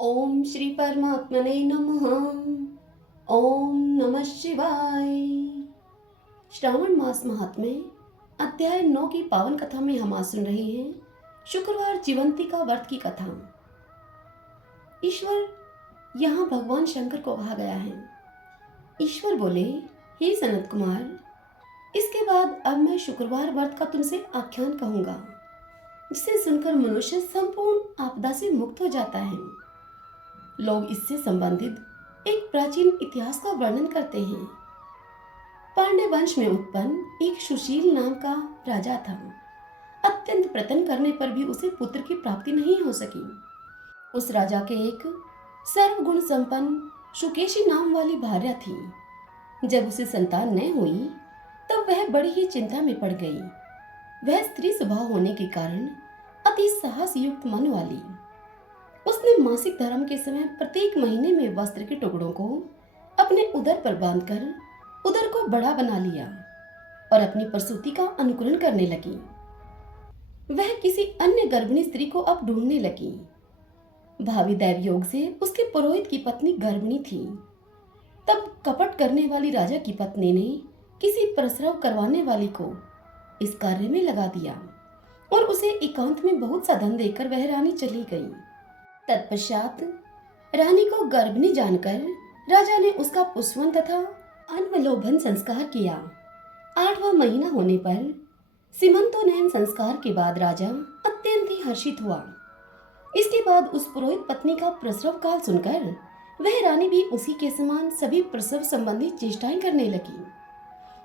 ओम श्री परमात्मने नमः। ओम नमः शिवाय। श्रावण मास महात्म्य अध्याय 9 की पावन कथा में हम आज सुन रहे हैं शुक्रवार जीवंतिका व्रत की कथा। ईश्वर यहाँ भगवान शंकर को कहा गया है। ईश्वर बोले, हे सनत कुमार, इसके बाद अब मैं शुक्रवार व्रत का तुमसे आख्यान कहूंगा, जिसे सुनकर मनुष्य संपूर्ण आपदा से मुक्त हो जाता है। लोग इससे संबंधित एक प्राचीन इतिहास का वर्णन करते हैं। पांड्य वंश में उत्पन्न एक सुशील नाम का राजा था। अत्यंत प्रयत्न करने पर भी उसे पुत्र की प्राप्ति नहीं हो सकी। उस राजा के एक सर्वगुण संपन्न सुकेशी नाम वाली भार्या थी। जब उसे संतान न हुई तब वह बड़ी ही चिंता में पड़ गई। वह स्त्री स्वभाव होने के कारण अति साहस युक्त मन वाली। उसने मासिक धर्म के समय प्रत्येक महीने में वस्त्र के टुकड़ों को अपने उदर पर बांधकर उदर को बड़ा बना लिया और अपनी प्रसूति का अनुकरण करने लगी। वह किसी अन्य गर्भिणी स्त्री को अब ढूंढने लगी। भावी दैव योग से उसके पुरोहित की पत्नी गर्भिणी थी। तब कपट करने वाली राजा की पत्नी ने किसी प्रसव करवाने वाली को इस कार्य में लगा दिया और उसे एकांत में बहुत सा धन देकर वह रानी चली गई। तत्पश्चात रानी को गर्भिणी जानकर राजा ने उसका पुष्पन तथा अनवलोभन संस्कार किया। 8वां महीना होने पर सीमंतोनयन संस्कार के बाद राजा अत्यंत ही हर्षित हुआ। इसके बाद उस पुरोहित पत्नी का प्रसव काल सुनकर वह रानी भी उसी के समान सभी प्रसव संबंधी चेष्टाएं करने लगी।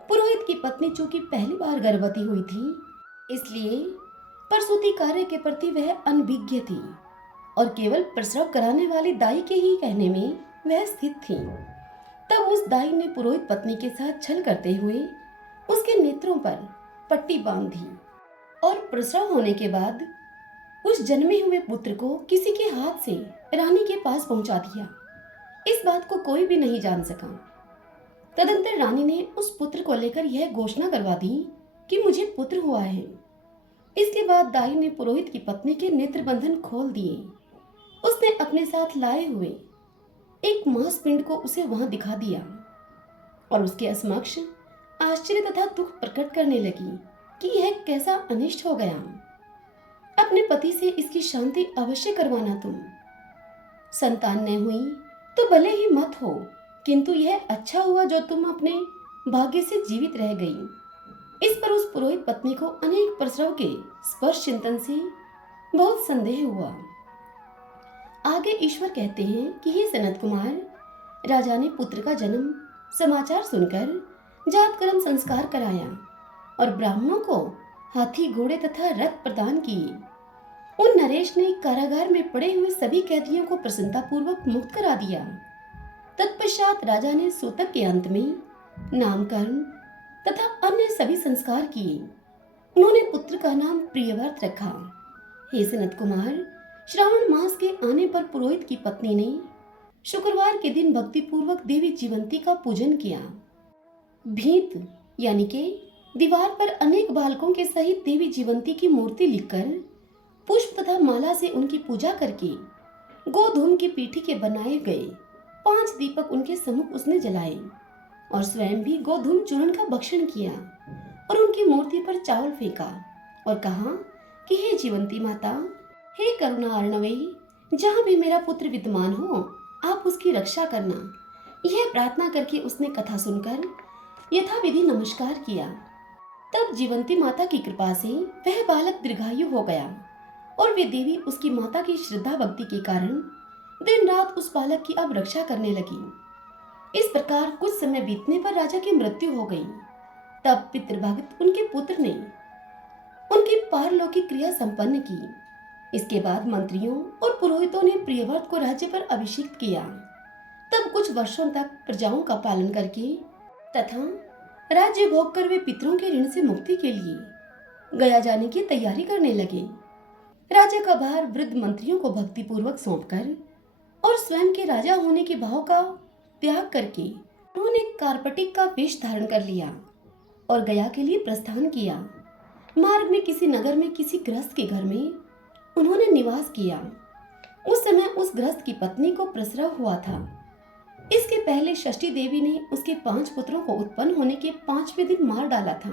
पुरोहित की पत्नी चूंकि पहली बार गर्भवती हुई थी, इसलिए प्रसूति कार्य के प्रति वह अनभिज्ञ थी और केवल प्रसव कराने वाली दाई के ही कहने में वह स्थित थी। तब उस दाई ने पुरोहित पत्नी के साथ छल करते हुए उसके नेत्रों पर पट्टी बांध दी और प्रसव होने के बाद उस जन्मे हुए पुत्र को किसी के हाथ से रानी के पास पहुंचा दिया। इस बात को कोई भी नहीं जान सका। तदंतर रानी ने उस पुत्र को लेकर यह घोषणा करवा दी कि मुझे पुत्र हुआ है। इसके बाद दाई ने पुरोहित की पत्नी के नेत्र बंधन खोल दिए। उसने अपने साथ लाए हुए एक मांस पिंड को उसे वहां दिखा दिया और उसके समक्ष आश्चर्य तथा दुख प्रकट करने लगी कि यह कैसा अनिष्ट हो गया। अपने पति से इसकी शांति अवश्य करवाना तुम। संतान न हुई तो भले ही मत हो, किंतु यह अच्छा हुआ जो तुम अपने भाग्य से जीवित रह गई। इस पर उस पुरोहित पत्नी को अनेक प्रसव के स्पर्श चिंतन से बहुत संदेह हुआ। आगे ईश्वर कहते हैं कि हे सनत कुमार, राजा ने पुत्र का जन्म समाचार सुनकर जातकर्म संस्कार कराया और ब्राह्मणों को हाथी घोड़े तथा रथ प्रदान किए। उन नरेश ने कारागार में पड़े हुए सभी कैदियों को प्रसन्नतापूर्वक मुक्त करा दिया। तत्पश्चात राजा ने सूतक के अंत में नामकरण तथा अन्य सभी संस्कार किए। उन्होंने पुत्र का नाम प्रियव्रत रखा। हे सनत कुमार, श्रावण मास के आने पर पुरोहित की पत्नी ने शुक्रवार के दिन भक्ति पूर्वक देवी जीवंती का पूजन किया। भीत यानी के दीवार पर अनेक बालकों के सहित देवी जीवंती की मूर्ति लिखकर पुष्प तथा माला से उनकी पूजा करके गोधूम की पीठी के बनाए गए 5 दीपक उनके सम्मुख उसने जलाए और स्वयं भी गोधूम चूर्ण का भक्षण किया और उनकी मूर्ति पर चावल फेंका और कहा कि हे जीवंती माता, हे करुणा अर्णवेय, जहाँ भी मेरा पुत्र विद्यमान हो आप उसकी रक्षा करना। यह प्रार्थना करके उसने कथा सुनकर यथाविधि नमस्कार किया। तब जीवंती माता की कृपा से वह बालक दीर्घायु हो गया और वे देवी उसकी माता की श्रद्धा भक्ति के कारण दिन रात उस बालक की अब रक्षा करने लगी। इस प्रकार कुछ समय बीतने पर राजा की मृत्यु हो गई। तब पितृभक्त उनके पुत्र ने उनकी पारलौकिक क्रिया संपन्न की। इसके बाद मंत्रियों और पुरोहितों ने प्रियव्रत को राज्य पर अभिषिक्त किया। तब कुछ वर्षों तक प्रजाओं का पालन करके तथा राज्य भोग कर वे पितरों के ऋण से मुक्ति के लिए गया जाने की तैयारी करने लगे। राज्य का भार वृद्ध मंत्रियों को भक्ति पूर्वक सौंपकर और स्वयं के राजा होने के भाव का त्याग करके उन्होंने कार्पटिक का वेश धारण कर लिया और गया के लिए प्रस्थान किया। मार्ग में किसी नगर में किसी गृहस्थ के घर में उन्होंने निवास किया। उस समय उस गृहस्थ की पत्नी को प्रसव हुआ था। इसके पहले षष्ठी देवी ने उसके 5 पुत्रों को उत्पन्न होने के 5वें दिन मार डाला था।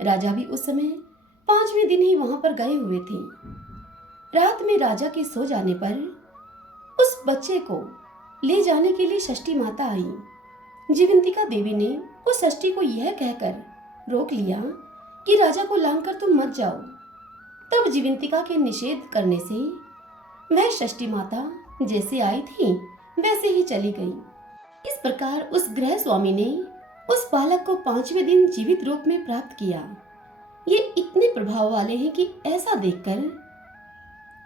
राजा भी उस समय 5वें दिन ही वहां पर गए हुए थे। रात में राजा के सो जाने पर उस बच्चे को ले जाने के लिए षष्ठी माता आई। जीवंतिका देवी ने उस षष्ठी को यह कहकर रोक लिया कि राजा को लांघकर तुम मत जाओ। तब जीवंतिका के निषेध करने से वह षष्ठी माता जैसे आई थी वैसे ही चली गई। इस प्रकार उस गृह स्वामी ने उस बालक को 5वें दिन जीवित रूप में प्राप्त किया। ये इतने प्रभाव वाले हैं कि ऐसा देखकर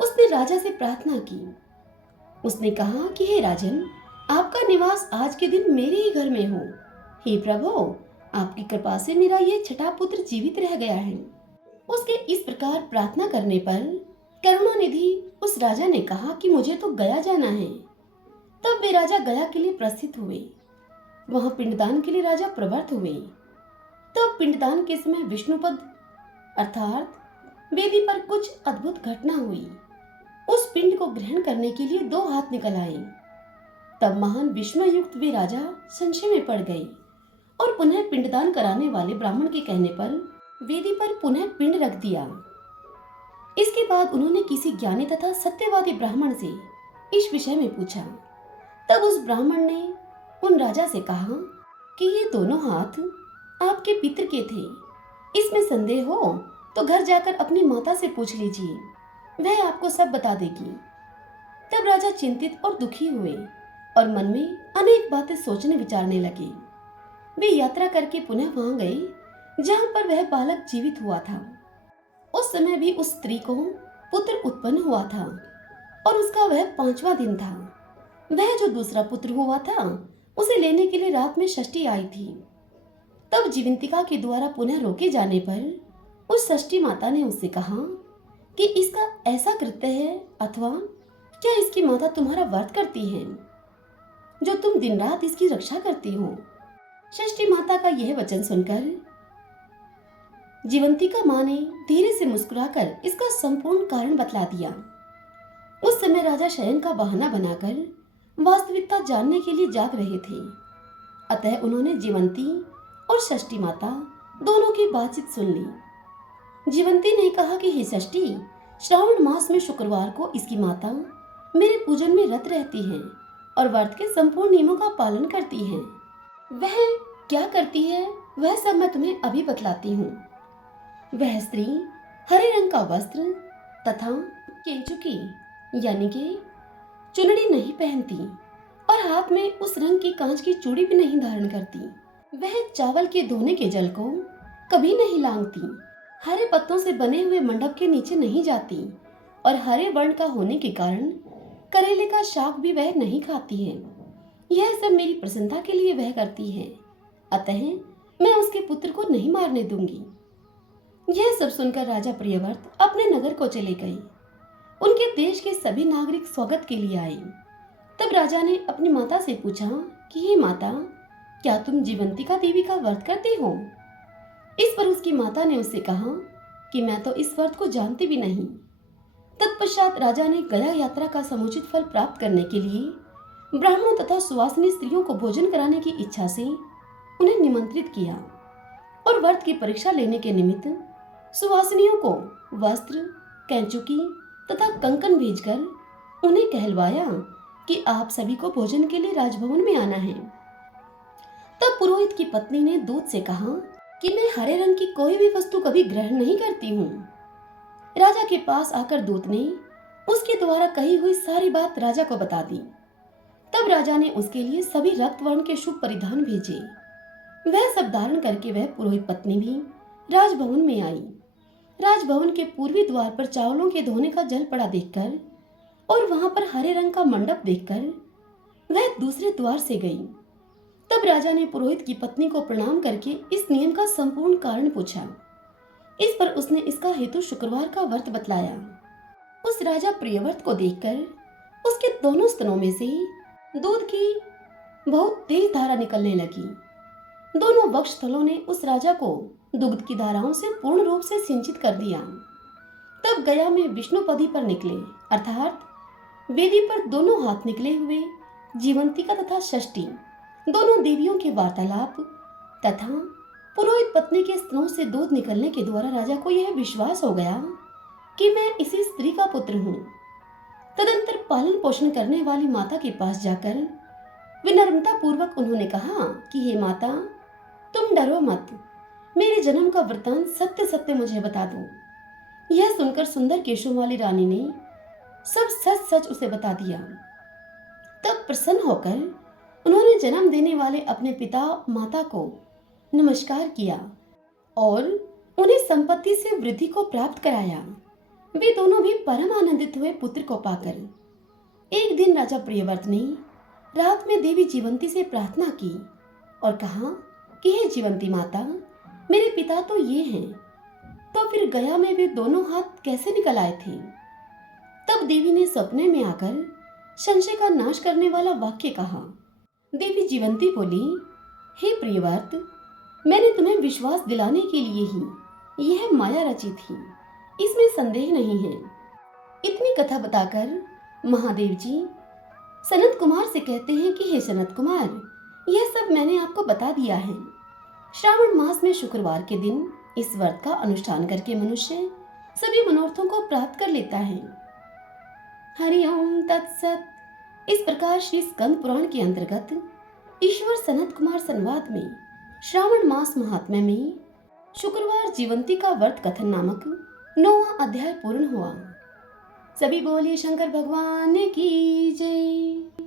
उसने राजा से प्रार्थना की। उसने कहा कि हे राजन, आपका निवास आज के दिन मेरे ही घर में हो। हे प्रभु, आपकी कृपा से मेरा ये छठा पुत्र जीवित रह गया है। उसके इस प्रकार प्रार्थना करने पर करुणानिधि उस राजा ने कहा कि मुझे तो गया जाना है। तब वे राजा गया के लिए प्रस्थित हुए। वहां पिंडदान के लिए राजा प्रवृत्त हुए। तब पिंडदान के समय विष्णुपद अर्थात वेदी पर कुछ अद्भुत घटना हुई। उस पिंड को ग्रहण करने के लिए 2 हाथ निकल आए। तब महान विस्मय युक्त वे राजा संशय में पड़ गए और पुनः पिंडदान कराने वाले ब्राह्मण के कहने पर वेदी पर पुनः पिंड रख दिया। इसके बाद उन्होंने किसी ज्ञानी तथा सत्यवादी ब्राह्मण से इस विषय में पूछा। तब उस ब्राह्मण ने उन राजा से कहा कि ये दोनों हाथ आपके पितर के थे। इसमें संदेह हो तो घर जाकर अपनी माता से पूछ लीजिए, वह आपको सब बता देगी। तब राजा चिंतित और दुखी हुए और मन में अनेक बातें सोचने विचारने लगे। वे यात्रा करके पुनः वहां गए जहां पर वह बालक जीवित हुआ था। उस समय भी उस स्त्री को पुत्र उत्पन्न हुआ था और उसका वह 5वां दिन था। वह जो दूसरा पुत्र हुआ था उसे लेने के लिए रात में षष्ठी आई थी। तब जीवंतिका के द्वारा पुनः रोके जाने पर उस षष्ठी माता ने उससे कहा कि इसका ऐसा कृत्य है अथवा क्या इसकी माता तुम्हारा व्रत करती है जो तुम दिन रात इसकी रक्षा करती हो। षष्ठी माता का यह वचन सुनकर जीवंतिका माँ ने धीरे से मुस्कुराकर इसका संपूर्ण कारण बतला दिया। उस समय राजा शयन का बहाना बनाकर वास्तविकता जानने के लिए जाग रहे थे। अतः उन्होंने जीवंती और षष्ठी माता दोनों की बातचीत सुन ली। जीवंती ने कहा कि हे षष्ठी, श्रावण मास में शुक्रवार को इसकी माता मेरे पूजन में रत रहती है और व्रत के संपूर्ण नियमों का पालन करती है। वह क्या करती है वह सब मैं तुम्हें अभी बतलाती हूँ। वह स्त्री हरे रंग का वस्त्र तथा केंचुकी यानी कि चुनड़ी नहीं पहनती और हाथ में उस रंग की कांच की चूड़ी भी नहीं धारण करती। वह चावल के धोने के जल को कभी नहीं लांघती, हरे पत्तों से बने हुए मंडप के नीचे नहीं जाती और हरे वर्ण का होने के कारण करेले का शाक भी वह नहीं खाती है। यह सब मेरी प्रसन्नता के लिए वह करती है, अतः मैं उसके पुत्र को नहीं मारने दूंगी। यह सब सुनकर राजा प्रियव्रत अपने नगर को चले गए। उनके देश के सभी नागरिक स्वागत के लिए आए। तब राजा ने अपनी माता से पूछा कि हे माता, क्या तुम जीवंतिका देवी का व्रत करती हो? इस पर उसकी माता ने उससे कहा कि मैं तो इस व्रत को जानती भी नहीं। तत्पश्चात राजा ने गया यात्रा का समुचित फल प्राप्त करने के लिए ब्राह्मणों तथा सुवासिनी स्त्रियों को भोजन कराने की इच्छा से उन्हें निमंत्रित किया और व्रत की परीक्षा लेने के निमित्त सुवासिनियों को वस्त्र, कैंचुकी तथा कंकन भेजकर उन्हें कहलवाया कि आप सभी को भोजन के लिए राजभवन में आना है। तब पुरोहित की पत्नी ने दूत से कहा कि मैं हरे रंग की कोई भी वस्तु कभी ग्रहण नहीं करती हूँ। राजा के पास आकर दूत ने उसके द्वारा कही हुई सारी बात राजा को बता दी। तब राजा ने उसके लिए सभी रक्त वर्ण के शुभ परिधान भेजे। वह सब धारण करके वह पुरोहित पत्नी भी राजभवन में आई। राजभवन के पूर्वी द्वार पर चावलों के धोने का जल पड़ा देखकर और वहां पर हरे रंग का मंडप देखकर वह दूसरे द्वार से गई। तब राजा ने पुरोहित की पत्नी को प्रणाम करके इस नियम का संपूर्ण कारण पूछा। इस पर उसने इसका हेतु शुक्रवार का व्रत बतलाया। उस राजा प्रियव्रत को देखकर उसके दोनों स्तनों में से दूध की बहुत तेज धारा निकलने लगी। दोनों वक्षस्थलों ने उस राजा को दुग्ध की धाराओं से पूर्ण रूप से सिंचित कर दिया। तब गया में विष्णुपदी पर निकले अर्थात वेदी पर दोनों हाथ निकले हुए जीवंतिका तथा षष्ठी दोनों देवियों के वार्तालाप तथा पुरोहित पत्नी के स्तनों से दूध निकलने के द्वारा राजा को यह विश्वास हो गया कि मैं इसी स्त्री का पुत्र हूँ। तदंतर पालन पोषण करने वाली माता के पास जाकर विनम्रता पूर्वक उन्होंने कहा कि हे माता, तुम डरो मत, मेरे जन्म का वृतांत सत्य सत्य मुझे बता दो। यह सुनकर सुंदर केशों वाली रानी ने सब सच सच उसे बता दिया। तब प्रसन्न होकर उन्होंने जन्म देने वाले अपने पिता माता को नमस्कार किया और उन्हें संपत्ति से वृद्धि को प्राप्त कराया। वे दोनों भी परम आनंदित हुए पुत्र को पाकर। एक दिन राजा प्रियव्रत ने रात में देवी जीवंती से प्रार्थना की और कहा कि हे जीवंती माता, मेरे पिता तो ये हैं, तो फिर गया में वे दोनों हाथ कैसे निकल आए थे? तब देवी ने सपने में आकर संशय का नाश करने वाला वाक्य कहा। देवी जीवंती बोली, हे प्रियव्रत, मैंने तुम्हें विश्वास दिलाने के लिए ही यह माया रची थी, इसमें संदेह नहीं है। इतनी कथा बताकर महादेव जी सनत कुमार से कहते हैं कि हे सनत कुमार, यह सब मैंने आपको बता दिया है। श्रावण मास में शुक्रवार के दिन इस व्रत का अनुष्ठान करके मनुष्य सभी मनोरथों को प्राप्त कर लेता है। हरिओम तत्सत। इस प्रकार श्री स्कंद पुराण के अंतर्गत ईश्वर सनत कुमार संवाद में श्रावण मास महात्म्य में शुक्रवार जीवंती का व्रत कथन नामक 9वां अध्याय पूर्ण हुआ। सभी बोलिए शंकर भगवान की जय।